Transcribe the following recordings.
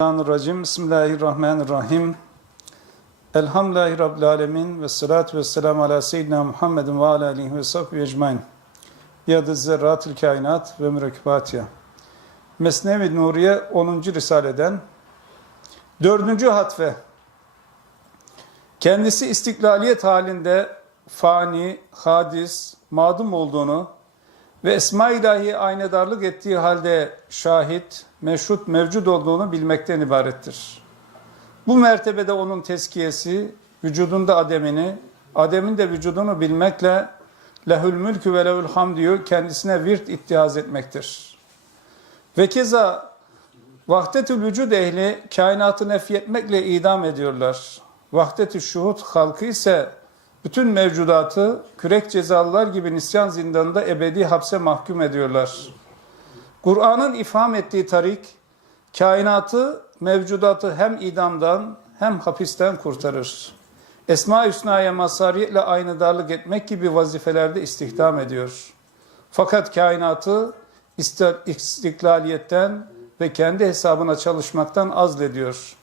Euzubillahimineşşeytanirracim. Bismillahirrahmanirrahim. Elhamdülillahi Rabbil alemin. Ve salatu ve selamu ala seyyidina Muhammedin ve ala alihi ve sahbihi ecmain. Biadı zerratil kainat ve mürekkebatiya. Mesnevi Nuriye 10. Risale'den 4. hatfe. Kendisi istiklaliyet halinde fani, hadis, madum olduğunu ve Esma-i İlahi aynedarlık ettiği halde şahit, meşrut, mevcut olduğunu bilmekten ibarettir. Bu mertebede onun teskiyesi, vücudunda ademini, ademin de vücudunu bilmekle lehül mülkü ve lehül hamdiyü kendisine virt ittihaz etmektir. Ve keza vahdetül vücud ehli kainatı nefyetmekle idam ediyorlar. Vahdetü şuhud halkı ise bütün mevcudatı kürek cezalılar gibi nisyan zindanında ebedi hapse mahkum ediyorlar. Kur'an'ın ifham ettiği tarik, kainatı, mevcudatı hem idamdan hem hapisten kurtarır. Esma-i Hüsna'ya mazhariyetle aynı darlık etmek gibi vazifelerde istihdam ediyor. Fakat kainatı istiklaliyetten ve kendi hesabına çalışmaktan azlediyor.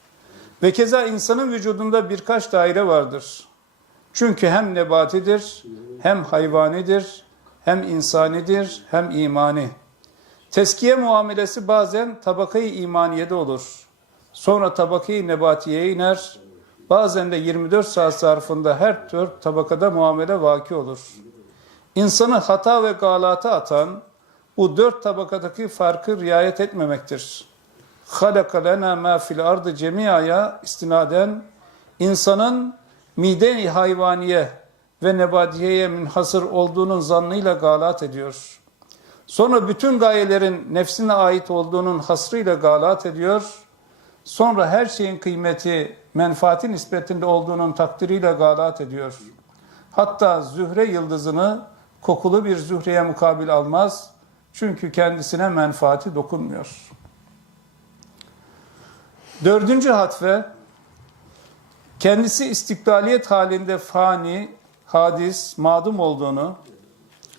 Ve keza insanın vücudunda birkaç daire vardır. Çünkü hem nebatidir, hem hayvanidir, hem insanidir, hem imani. Teskiye muamelesi bazen tabakayı imaniyede olur. Sonra tabakayı nebatiyeye iner. Bazen de 24 saat zarfında her dört tabakada muamele vaki olur. İnsanı hata ve galata atan bu dört tabakadaki farkı riayet etmemektir. خَلَقَ لَنَا مَا فِي الْاَرْضِ cemiyaya istinaden insanın mide-i hayvaniye ve nebatiyeye münhasır olduğunun zannıyla galat ediyor. Sonra bütün gayelerin nefsine ait olduğunun hasrıyla galat ediyor. Sonra her şeyin kıymeti menfaati nispetinde olduğunun takdiriyle galat ediyor. Hatta zühre yıldızını kokulu bir zühreye mukabil almaz. Çünkü kendisine menfaati dokunmuyor. Dördüncü hatfe kendisi istiklaliyet halinde fani, hadis, madum olduğunu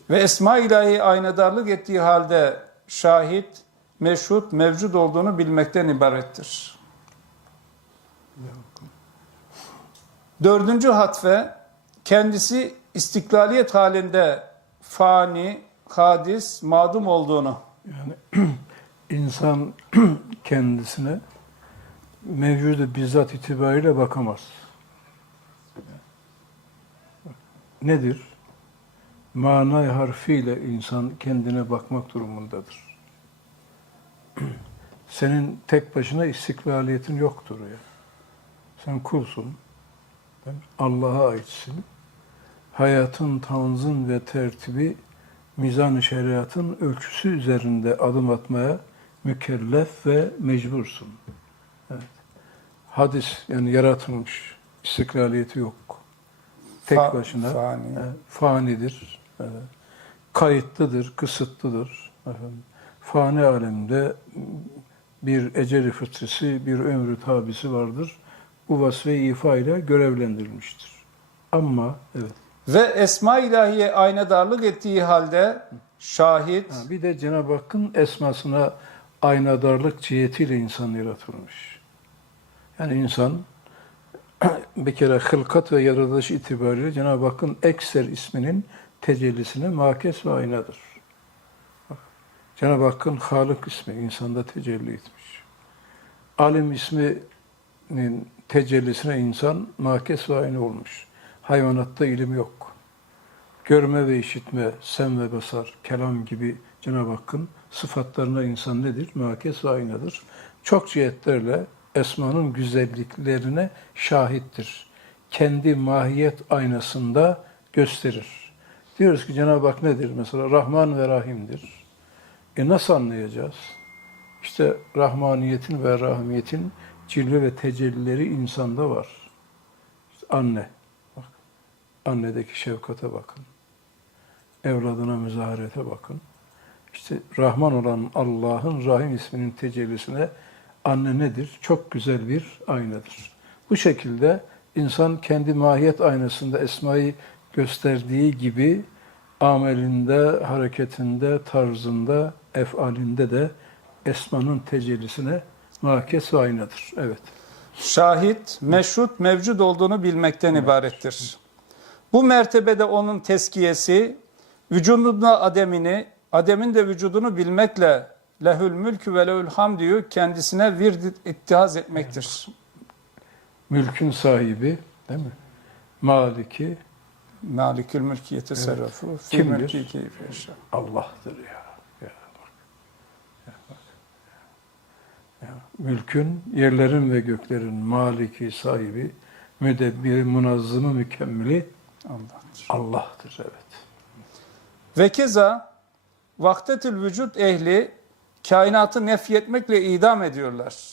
ve Esma ilahi aynadarlık ettiği halde şahit, meşhut, mevcut olduğunu bilmekten ibarettir. Dördüncü hatfe kendisi istiklaliyet halinde fani, hadis, madum olduğunu Yani insan kendisine mevcudu bizzat itibariyle bakamaz. Nedir? Manay harfiyle insan kendine bakmak durumundadır. Senin tek başına istiklaliyetin yoktur ya. Sen kulsun. Allah'a aitsin. Hayatın tanzim ve tertibi mizan-ı şeriatın ölçüsü üzerinde adım atmaya mükellef ve mecbursun. Hadis yani yaratılmış, istiklaliyeti yok. Tek Fa- başına fani. evet, fanidir. Evet. Kayıtlıdır, kısıtlıdır. Efendim. Fani alemde bir eceli fıtrisi, bir ömrü tabisi vardır. Bu vasfe-i ifa ile görevlendirilmiştir. Ama evet. ve Esma ilahiye aynadarlık ettiği halde şahit, Ha, bir de Cenab-ı Hakk'ın esmasına aynadarlık cihetiyle insan yaratılmış. Yani insan bir kere hılkat ve yaratılış itibariyle Cenab-ı Hakk'ın ekser isminin tecellisine makes ve aynadır. Cenab-ı Hakk'ın Halık ismi insanda tecelli etmiş. Alim isminin tecellisine insan makes ve ayna olmuş. Hayvanatta ilim yok görme ve işitme, sem ve basar, kelam gibi Cenab-ı Hakk'ın sıfatlarına insan nedir? Muhakkes ve aynadır. Çok cihetlerle esmanın güzelliklerine şahittir. Kendi mahiyet aynasında gösterir. Diyoruz ki Cenab-ı Hak nedir? Mesela Rahman ve Rahim'dir. E nasıl anlayacağız? İşte Rahmaniyetin ve Rahmiyetin cilve ve tecellileri insanda var. İşte anne, bak, annedeki şefkate bakın evladına müzaharete bakın. İşte Rahman olan Allah'ın Rahim isminin tecellisine anne nedir? Çok güzel bir aynadır. Bu şekilde insan kendi mahiyet aynasında esmayı gösterdiği gibi amelinde, hareketinde, tarzında, efalinde de esmanın tecellisine makes ve aynadır. Evet. şahit, meşrut, mevcut olduğunu bilmekten ibarettir. Bu mertebede onun teskiyesi, vücudunda ademini, ademin de vücudunu bilmekle lehül mülkü ve lehül hamdiyü kendisine vird ittihaz etmektir. Mülkün sahibi, değil mi? Maliki Malikül mülki yetesarrafu fi Kimdir? Allah'tır ya. Ya bak. Ya bak. Ya, mülkün, yerlerin ve göklerin maliki, sahibi, müdebbiri, munazzımı, mükemmeli Allah'tır. Allah'tır. Evet. Ve keza vahdetül vücut ehli kainatı nefyetmekle idam ediyorlar.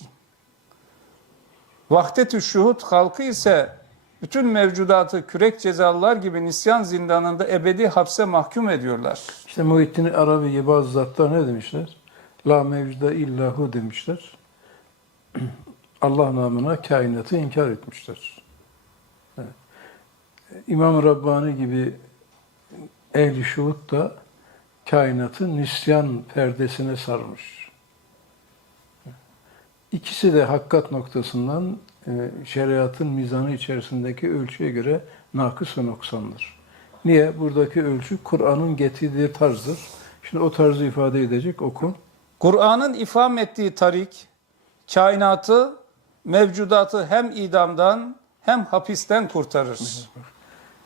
Vahdetü şuhud halkı ise bütün mevcudatı kürek cezalılar gibi nisyan zindanında ebedi hapse mahkum ediyorlar. İşte Muhittin Arabi gibi bazı zatlar ne demişler? La mevcuda illahu demişler. Allah namına kainatı inkar etmişler. Evet. İmam Rabbani gibi ehli şuhud da kainatı nisyan perdesine sarmış. İkisi de hakikat noktasından e, şeriatın mizanı içerisindeki ölçüye göre nakıs ve noksandır. Niye? Buradaki ölçü Kur'an'ın getirdiği tarzdır. Şimdi o tarzı ifade edecek oku. Kur'an'ın ifam ettiği tarik, kainatı, mevcudatı hem idamdan hem hapisten kurtarır.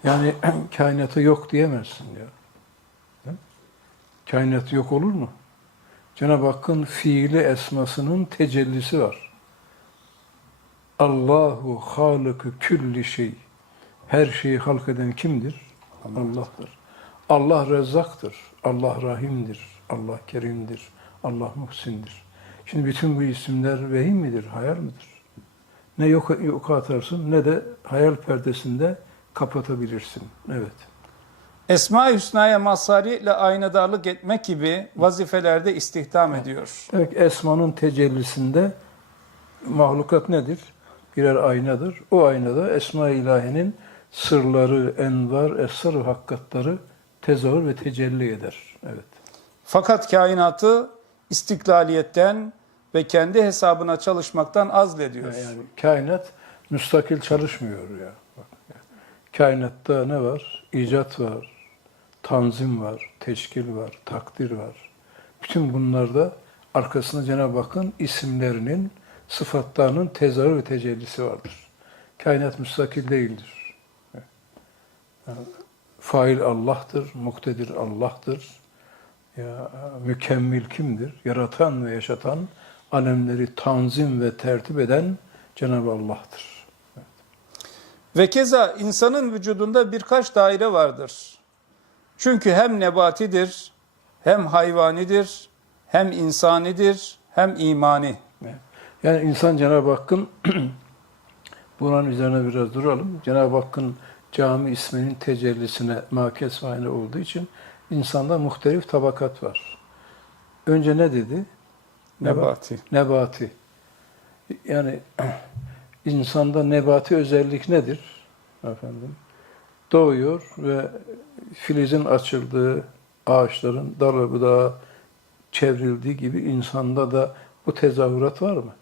Yani kainatı yok diyemezsin ya. Kainat yok olur mu? Cenab-ı Hakk'ın fiili esmasının tecellisi var. Allahu halıkı külli şey. Her şeyi halk eden kimdir? Allah'tır. Allah rezzaktır. Allah rahimdir. Allah kerimdir. Allah muhsindir. Şimdi bütün bu isimler vehim midir? Hayal midir? Ne yok, yok atarsın ne de hayal perdesinde kapatabilirsin. Evet. Esma-i Hüsna'ya mazhari ile aynadarlık etmek gibi vazifelerde istihdam ediyor. Demek ki esmanın tecellisinde mahlukat nedir? Birer aynadır. O aynada Esma-i İlahi'nin sırları, envar, esrar hakikatları tezahür ve tecelli eder. Evet. Fakat kainatı istiklaliyetten ve kendi hesabına çalışmaktan azlediyor. Yani kainat müstakil çalışmıyor ya. Bak ya. Kainatta ne var? İcat var, tanzim var, teşkil var, takdir var. Bütün bunlarda arkasında Cenab-ı Hakk'ın isimlerinin, sıfatlarının tezahür ve tecellisi vardır. Kainat müstakil değildir. Yani fail Allah'tır, muktedir Allah'tır. Ya mükemmel kimdir? Yaratan ve yaşatan, alemleri tanzim ve tertip eden Cenab-ı Allah'tır. Ve keza insanın vücudunda birkaç daire vardır. Çünkü hem nebatidir, hem hayvanidir, hem insanidir, hem imani. Yani insan Cenab-ı Hakk'ın buranın üzerine biraz duralım. Cenab-ı Hakk'ın cami isminin tecellisine makes aynı olduğu için insanda muhtelif tabakat var. Önce ne dedi? Nebati. Nebati. Yani insanda nebati özellik nedir? Efendim. Doğuyor ve filizin açıldığı ağaçların dalı budağı çevrildiği gibi insanda da bu tezahürat var mı?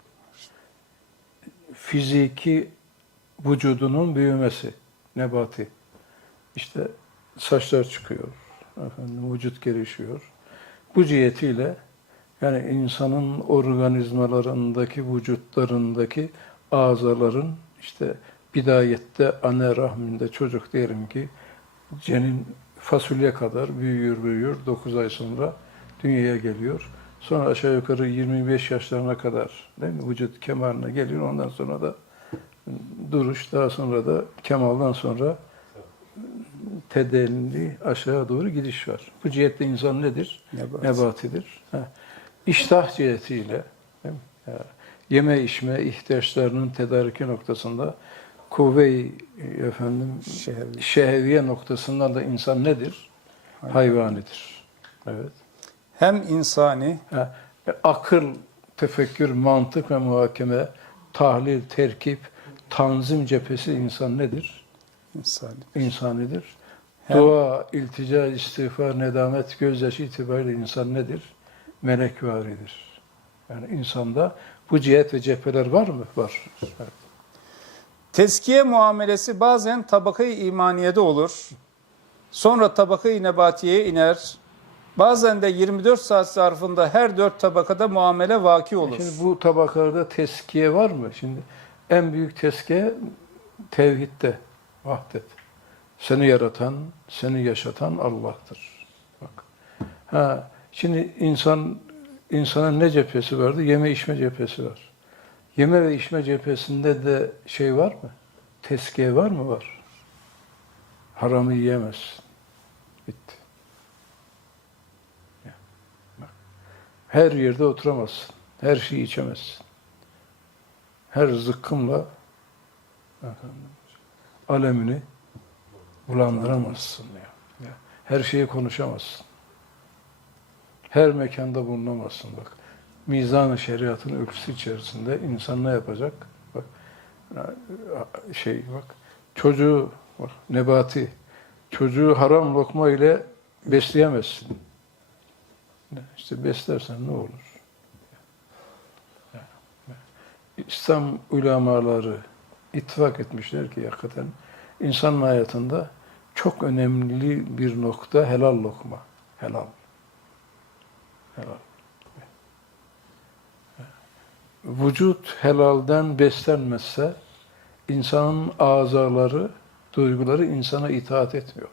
Fiziki vücudunun büyümesi, nebati. İşte saçlar çıkıyor, efendim, vücut gelişiyor. Bu cihetiyle yani insanın organizmalarındaki, vücutlarındaki azaların işte bidayette anne rahminde çocuk diyelim ki cenin fasulye kadar büyüyor büyüyor 9 ay sonra dünyaya geliyor. Sonra aşağı yukarı 25 yaşlarına kadar değil mi? vücut kemaline geliyor. Ondan sonra da duruş daha sonra da kemaldan sonra tedelli aşağı doğru gidiş var. Bu cihette insan nedir? Nebati. Nebatidir. Ha. İştah cihetiyle değil mi? Ya, yeme içme ihtiyaçlarının tedariki noktasında kuvve-i efendim Şehvi. şehviye noktasında da insan nedir? Hayvanidir. Evet. Hem insani, Ha, akıl, tefekkür, mantık ve muhakeme, tahlil, terkip, tanzim cephesi insan nedir? insani. İnsanidir. Hem- Dua, iltica, istiğfar, nedamet, gözyaşı itibariyle insan nedir? Melekvaridir. Yani insanda Bu cihet ve cepheler var mı? Var. Evet. Teskiye muamelesi bazen tabakayı imaniyede olur. Sonra tabakayı nebatiyeye iner. Bazen de 24 saat zarfında her dört tabakada muamele vaki olur. Şimdi bu tabakalarda teskiye var mı? Şimdi en büyük teskiye tevhidde, vahdet. Seni yaratan, seni yaşatan Allah'tır. Bak. Ha, şimdi insan insanın ne cephesi vardı? Yeme içme cephesi var. Yeme ve içme cephesinde de şey var mı? Teskiye var mı? Var. Haramı yiyemezsin. Bitti. Her yerde oturamazsın. Her şeyi içemezsin. Her zıkkımla alemini bulandıramazsın. Ya. Her şeyi konuşamazsın. Her mekanda bulunamazsın. Bak, mizan-ı şeriatın ölçüsü içerisinde insan ne yapacak? Bak, şey bak, çocuğu, bak, nebati, çocuğu haram lokma ile besleyemezsin. İşte beslersen ne olur? İslam ulemaları ittifak etmişler ki hakikaten insanın hayatında çok önemli bir nokta helal lokma. Helal. Helal. Vücut helalden beslenmezse insanın azaları, duyguları insana itaat etmiyor.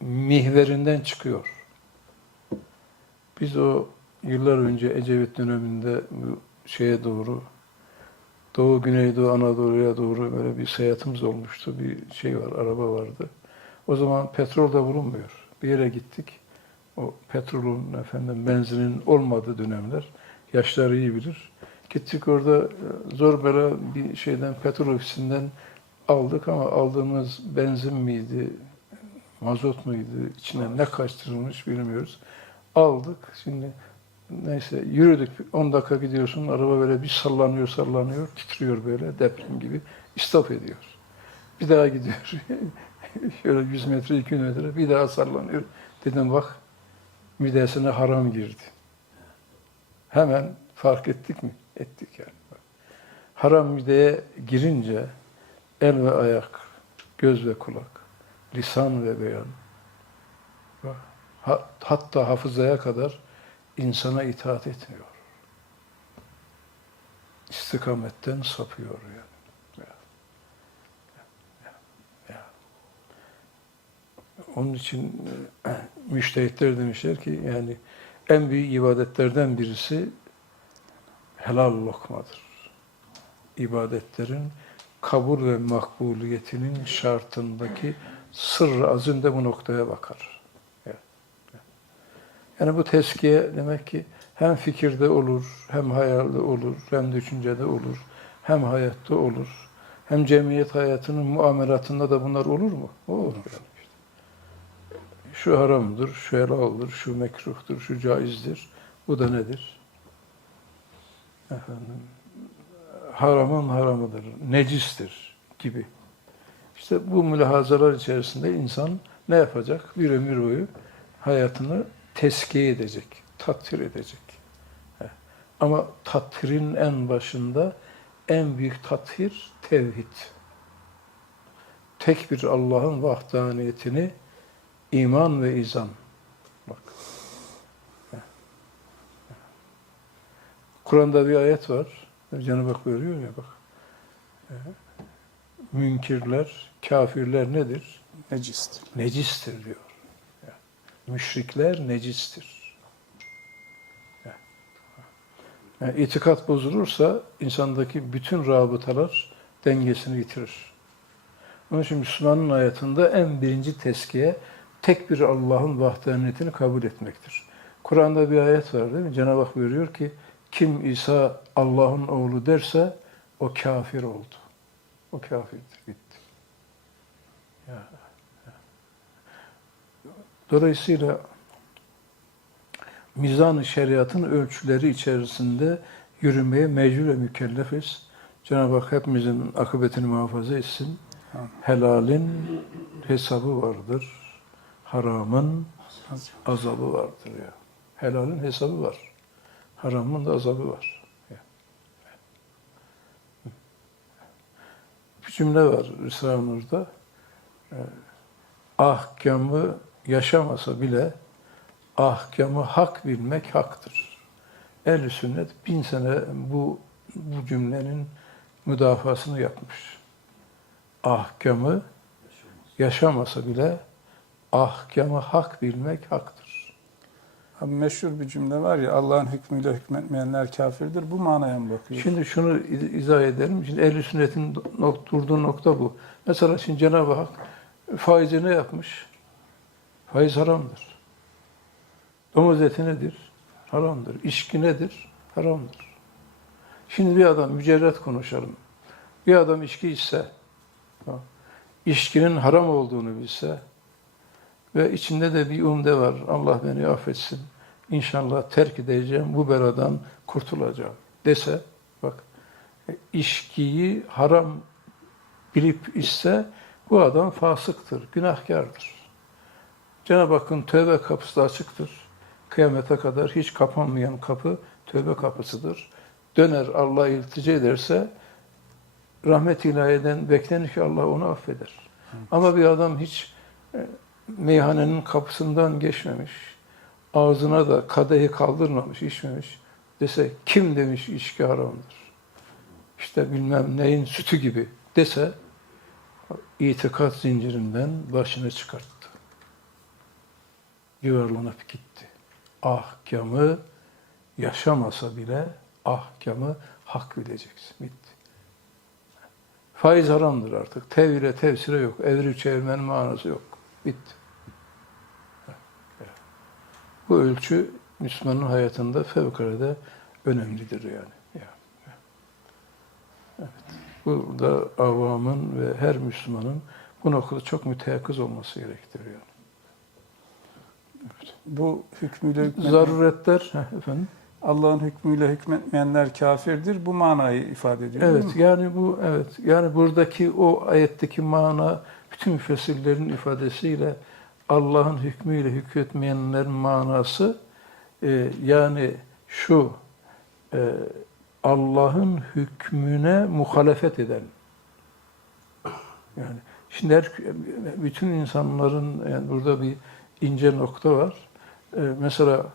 Mihverinden çıkıyor. Biz o yıllar önce Ecevit döneminde şeye doğru Doğu, Güneydoğu, Anadolu'ya doğru böyle bir seyahatimiz olmuştu. Bir şey var, araba vardı. O zaman petrol da bulunmuyor. Bir yere gittik. O petrolün, efendim, benzinin olmadığı dönemler. Yaşlar iyi bilir. Gittik orada e, zor bela bir şeyden, petrol ofisinden aldık ama aldığımız benzin miydi, mazot muydu, içine ne kaçtırılmış bilmiyoruz. Aldık. Şimdi neyse yürüdük. 10 dakika gidiyorsun. Araba böyle bir sallanıyor, sallanıyor. Titriyor böyle deprem gibi. İstop ediyor. Bir daha gidiyor. Şöyle 100 metre, 200 metre. Bir daha sallanıyor. Dedim bak midesine haram girdi. Hemen fark ettik mi? Ettik yani. Haram mideye girince el ve ayak, göz ve kulak, lisan ve beyan, ha- hatta hafızaya kadar insana itaat etmiyor. İstikametten sapıyor yani. Ya. Ya. Ya. Onun için e, müştehitler demişler ki yani en büyük ibadetlerden birisi helal lokmadır. İbadetlerin kabul ve makbuliyetinin şartındaki sırrı azim bu noktaya bakar. Yani bu teskiye demek ki hem fikirde olur, hem hayalde olur, hem düşüncede olur, hem hayatta olur. Hem cemiyet hayatının muamelatında da bunlar olur mu? Olur. Yani. Şu haramdır, şu helaldir, şu mekruhtur, şu caizdir. Bu da nedir? Efendim, haramın haramıdır, necistir gibi. İşte bu mülahazalar içerisinde insan ne yapacak? Bir ömür boyu hayatını teskiye edecek, tatbir edecek. Ama tathirin en başında en büyük tathir tevhid. Tek bir Allah'ın vahdaniyetini iman ve izan. Bak. Kur'an'da bir ayet var. Cenab-ı Hak buyuruyor ya bak. Münkirler, kafirler nedir? Necistir. Necistir diyor. Müşrikler necistir. Yani itikat bozulursa insandaki bütün rabıtalar dengesini yitirir. Onun için Müslümanın hayatında en birinci teskiye tek bir Allah'ın vahdaniyetini kabul etmektir. Kur'an'da bir ayet var değil mi? Cenab-ı Hak buyuruyor ki kim İsa Allah'ın oğlu derse o kafir oldu. O kafirdir. Bitti. Ya. Dolayısıyla mizan-ı şeriatın ölçüleri içerisinde yürümeye mecbur ve mükellefiz. Cenab-ı Hak hepimizin akıbetini muhafaza etsin. Helalin hesabı vardır. Haramın azabı vardır ya. Helalin hesabı var. Haramın da azabı var. Bir cümle var Risale-i Nur'da. Ee, ahkamı yaşamasa bile ahkamı hak bilmek haktır. Ehl-i sünnet bin sene bu, bu cümlenin müdafasını yapmış. Ahkamı yaşamasa bile ahkamı hak bilmek haktır. Abi meşhur bir cümle var ya Allah'ın hükmüyle hükmetmeyenler kafirdir. Bu manaya mı bakıyor? Şimdi şunu iz- izah edelim. Şimdi ehl sünnetin nok- durduğu nokta bu. Mesela şimdi Cenab-ı Hak faizi ne yapmış? Faiz haramdır. Domuz eti nedir? Haramdır. İçki nedir? Haramdır. Şimdi bir adam mücerret konuşalım. Bir adam içki içse, içkinin haram olduğunu bilse ve içinde de bir umde var. Allah beni affetsin. İnşallah terk edeceğim, bu beladan kurtulacağım dese, bak içkiyi haram bilip ise bu adam fasıktır, günahkardır. Cenab-ı Hakk'ın tövbe kapısı da açıktır. Kıyamete kadar hiç kapanmayan kapı tövbe kapısıdır. Döner Allah'a iltica ederse rahmet ilahiden beklenir ki Allah onu affeder. Ama bir adam hiç e, meyhanenin kapısından geçmemiş, ağzına da kadehi kaldırmamış, içmemiş dese kim demiş içki haramdır? İşte bilmem neyin sütü gibi dese itikat zincirinden başını çıkarttı. Yuvarlanıp gitti. Ahkamı yaşamasa bile ahkamı hak bileceksin. Bitti. Faiz haramdır artık. Tevhile tefsire yok. Evri çevirmenin manası yok. Bitti. Bu ölçü Müslümanın hayatında fevkalade önemlidir yani. Ya, ya. Evet. Burada avamın ve her Müslümanın bu noktada çok müteyakkız olması gerektir yani. Bu hükmüyle hükmetmeyen, Zaruretler, heh, efendim. Allah'ın hükmüyle hükmetmeyenler kafirdir. Bu manayı ifade ediyor Evet, yani bu evet. Yani buradaki o ayetteki mana bütün müfessirlerin ifadesiyle Allah'ın hükmüyle hükmetmeyenlerin manası e, yani şu e, Allah'ın hükmüne muhalefet eden. Yani şimdi her, bütün insanların yani burada bir ince nokta var. E, mesela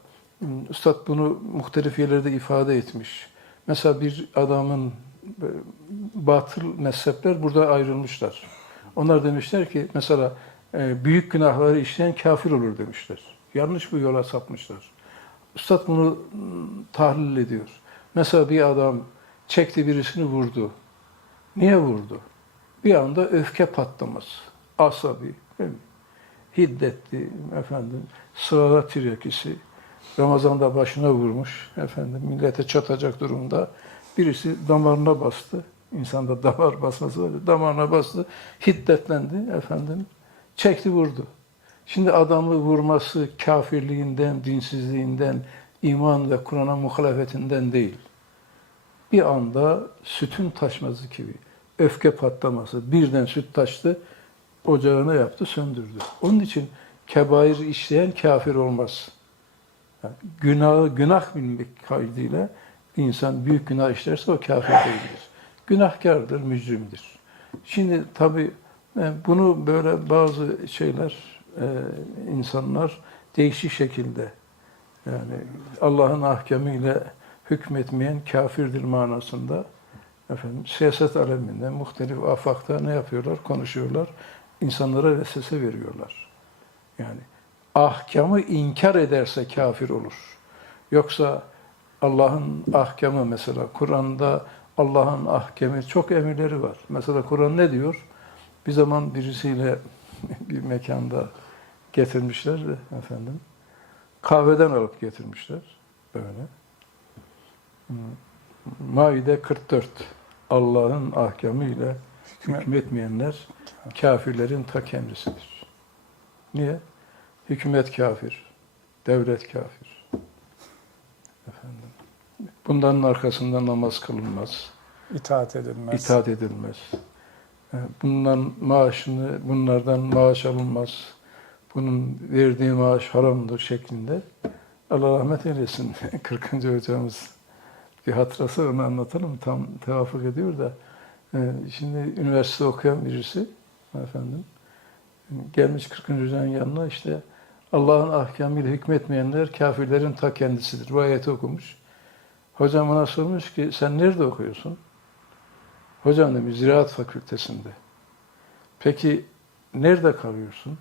Üstad bunu muhtelif yerlerde ifade etmiş. Mesela bir adamın e, batıl mezhepler burada ayrılmışlar. Onlar demişler ki mesela e, büyük günahları işleyen kafir olur demişler. Yanlış bir yola sapmışlar. Üstad bunu tahlil ediyor. Mesela bir adam çekti birisini vurdu. Niye vurdu? Bir anda öfke patlaması. Asabi, değil mi? hiddetli, efendim, sırada tiryakisi, Ramazan'da başına vurmuş, efendim, millete çatacak durumda. Birisi damarına bastı. İnsanda damar basması var. Damarına bastı. Hiddetlendi efendim. Çekti vurdu. Şimdi adamı vurması kafirliğinden, dinsizliğinden, iman ve Kur'an'a muhalefetinden değil. Bir anda sütün taşması gibi, öfke patlaması, birden süt taştı, ocağını yaptı, söndürdü. Onun için kebair işleyen kafir olmaz. Yani günahı günah bilmek kaydıyla insan büyük günah işlerse o kafir değildir. Günahkardır, mücrimdir. Şimdi tabi bunu böyle bazı şeyler, e, insanlar değişik şekilde yani Allah'ın ahkamıyla hükmetmeyen kafirdir manasında efendim siyaset aleminde, muhtelif afakta ne yapıyorlar? Konuşuyorlar. İnsanlara vesvese veriyorlar. Yani ahkamı inkar ederse kafir olur. Yoksa Allah'ın ahkamı mesela Kur'an'da Allah'ın ahkamı çok emirleri var. Mesela Kur'an ne diyor? Bir zaman birisiyle bir mekanda getirmişler de efendim. Kahveden alıp getirmişler böyle. Maide 44. Allah'ın ahkamıyla hükmetmeyenler kafirlerin ta kendisidir. Niye? Hükümet kafir, devlet kafir. Bunların arkasında namaz kılınmaz, İtaat edilmez. itaat edilmez. E, Bundan maaşını, bunlardan maaş alınmaz. Bunun verdiği maaş haramdır şeklinde Allah rahmet eylesin. 40. hocamız bir hatırası onu anlatalım. Tam tevafuk ediyor da. Ee, Şimdi üniversite okuyan birisi efendim gelmiş 40. hocanın yanına işte Allah'ın ahkamıyla hükmetmeyenler kafirlerin ta kendisidir. Bu ayeti okumuş. Hocam ona sormuş ki sen nerede okuyorsun? Hocam demiş Ziraat Fakültesinde. Peki nerede kalıyorsun?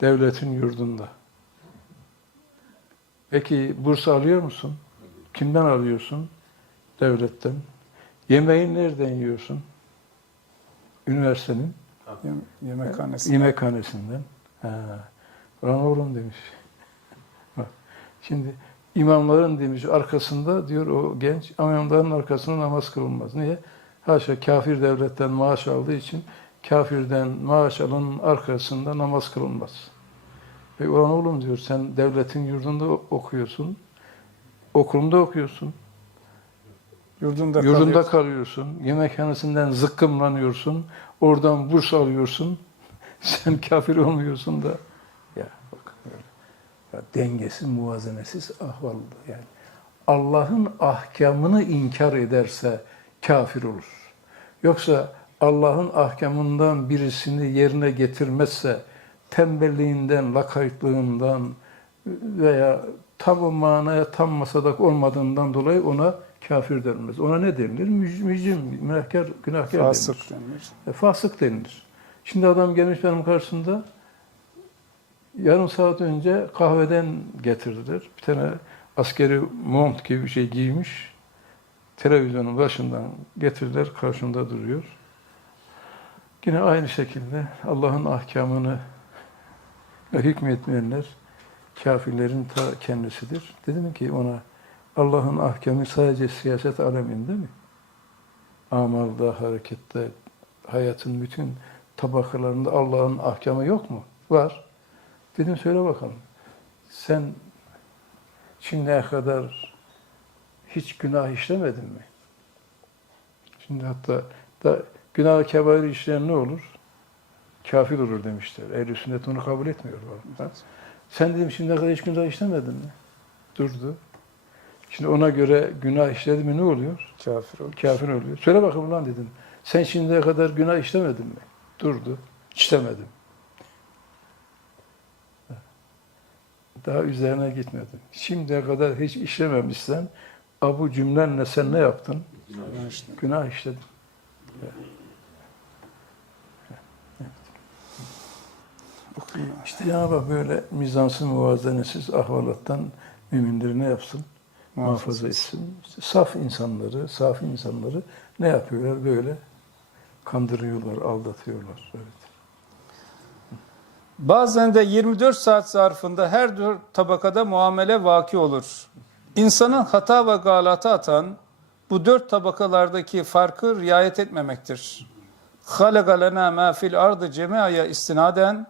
Devletin yurdunda. Peki burs alıyor musun? Kimden alıyorsun? Devletten. Yemeği nereden yiyorsun? Üniversitenin Yem- Yemekhanesi. yemekhanesinden. Ha. Lan oğlum demiş. Bak, Şimdi imamların demiş arkasında diyor o genç imamların arkasında namaz kılınmaz. Niye? Haşa kafir devletten maaş aldığı için kafirden maaş alanın arkasında namaz kılınmaz. Ve ulan oğlum diyor sen devletin yurdunda okuyorsun. Okulunda okuyorsun. Yurdunda, Yurdunda kalıyor. kalıyorsun. Yemekhanesinden zıkkımlanıyorsun. Oradan burs alıyorsun. Sen kafir olmuyorsun da. Ya dengesiz, muvazenesiz ahvallı. Yani Allah'ın ahkamını inkar ederse kafir olur. Yoksa Allah'ın ahkamından birisini yerine getirmezse tembelliğinden, lakaytlığından veya tam manaya tam masadak olmadığından dolayı ona kafir denilmez. Ona ne denilir? Müc- Mücrim, günahkar, günahkar denilir. Fasık denir. E, fasık denilir. Şimdi adam gelmiş benim karşımda yarım saat önce kahveden getirdiler. Bir tane askeri mont gibi bir şey giymiş. Televizyonun başından getirdiler, karşımda duruyor. Yine aynı şekilde Allah'ın ahkamını hükmetmeyenler kafirlerin ta kendisidir. Dedim ki ona Allah'ın ahkamı sadece siyaset aleminde mi? Amalda, harekette, hayatın bütün tabakalarında Allah'ın ahkamı yok mu? Var. Dedim söyle bakalım. Sen şimdiye kadar hiç günah işlemedin mi? Şimdi hatta da günah kebair işleyen ne olur? Kafir olur demişler. Ehl-i sünnet onu kabul etmiyor. Ha? Sen dedim şimdiye kadar hiç günah işlemedin mi? Durdu. Şimdi ona göre günah işledi mi ne oluyor? Kafir olur. Kafir oluyor. Söyle bakalım lan dedim. Sen şimdiye kadar günah işlemedin mi? Durdu. İşlemedim. Daha üzerine gitmedim. Şimdiye kadar hiç işlememişsen bu cümlenle sen ne yaptın? Günah işte. Günah işledin. İşte Cenab-ı Hak böyle mizansız, muvazenesiz ahvalattan müminleri ne yapsın? Muhafaza etsin. İşte saf insanları, saf insanları ne yapıyorlar? Böyle kandırıyorlar, aldatıyorlar. Evet. Bazen de 24 saat zarfında her dört tabakada muamele vaki olur. İnsanın hata ve galata atan bu dört tabakalardaki farkı riayet etmemektir. خَلَقَ لَنَا مَا فِي الْاَرْضِ cemiaya istinaden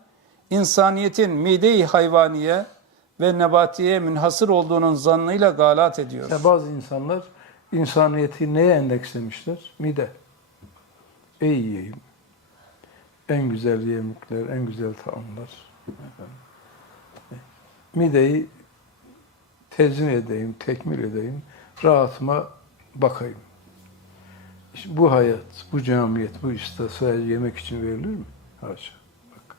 insaniyetin mide-i hayvaniye ve nebatiye münhasır olduğunun zannıyla galat ediyor. Ya bazı insanlar insaniyeti neye endekslemişler? Mide. Ey yiyeyim. en güzel yemekler, en güzel taamlar. Mideyi tezin edeyim, tekmil edeyim, rahatıma bakayım. İşte bu hayat, bu camiyet, bu işte sadece yemek için verilir mi? Haşa. Bak.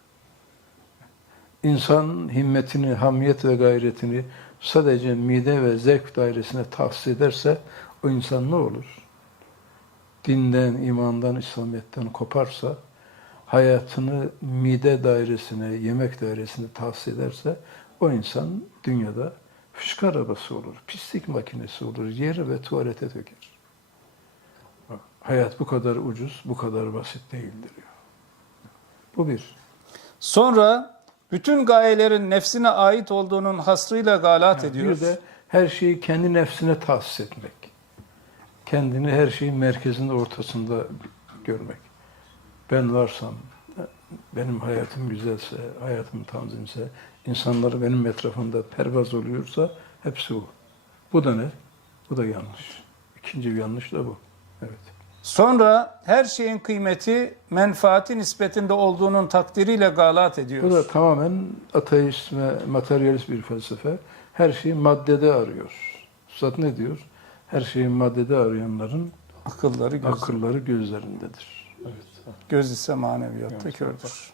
İnsan himmetini, hamiyet ve gayretini sadece mide ve zevk dairesine tahsis ederse o insan ne olur? Dinden, imandan, İslamiyet'ten koparsa, hayatını mide dairesine, yemek dairesine tahsis ederse o insan dünyada fışkı arabası olur, pislik makinesi olur, yer ve tuvalete döker. Bak, Hayat bu kadar ucuz, bu kadar basit değildir. Ya. Bu bir. Sonra bütün gayelerin nefsine ait olduğunun hasrıyla galat ediyor. Bir de her şeyi kendi nefsine tahsis etmek. Kendini her şeyin merkezinde, ortasında görmek. Ben varsam, benim hayatım güzelse, hayatım tanzimse, insanlar benim etrafımda pervaz oluyorsa hepsi bu. Bu da ne? Bu da yanlış. İkinci bir yanlış da bu. Evet. Sonra her şeyin kıymeti menfaati nispetinde olduğunun takdiriyle galat ediyor. Bu da tamamen ateist ve materyalist bir felsefe. her şeyi maddede arıyor. Üstad ne diyor? Her şeyi maddede arayanların Akılları göz, akılları gözlerindedir. Göz ise maneviyatta kördür.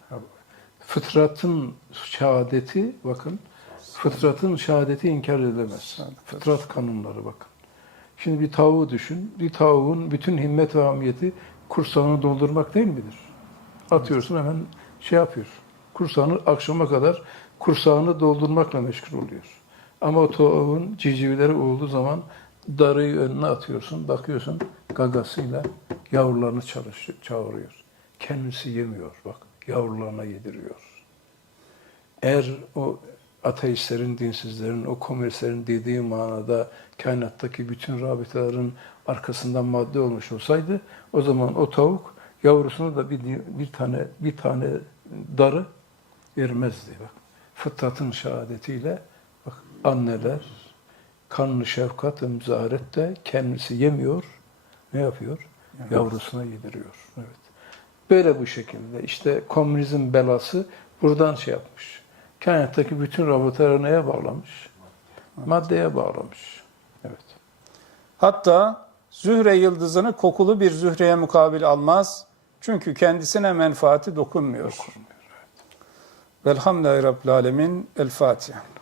Fıtratın şehadeti bakın. Fıtratın şehadeti inkar edilemez. Fıtrat kanunları bakın. Şimdi bir tavuğu düşün. Bir tavuğun bütün himmet ve hamiyeti kursağını doldurmak değil midir? Atıyorsun hemen şey yapıyor. Kursağını akşama kadar kursağını doldurmakla meşgul oluyor. Ama o tavuğun civcivleri olduğu zaman darıyı önüne atıyorsun. Bakıyorsun gagasıyla yavrularını çalışıyor, çağırıyor. Kendisi yemiyor bak. Yavrularına yediriyor. Eğer o ateistlerin, dinsizlerin, o komünistlerin dediği manada kainattaki bütün rabitaların arkasından madde olmuş olsaydı o zaman o tavuk yavrusunu da bir, bir tane bir tane darı vermezdi. Bak. Fıtratın şehadetiyle bak anneler kanlı şefkat ve müzaharette kendisi yemiyor. Ne yapıyor? Yavrusuna yediriyor. Evet. Böyle bu şekilde işte komünizm belası buradan şey yapmış. Kainattaki bütün robotları neye bağlamış? Maddeye bağlamış. Evet. Hatta zühre yıldızını kokulu bir zühreye mukabil almaz. Çünkü kendisine menfaati dokunmuyor. Velhamdülillahi Rabbil Alemin. El Fatiha.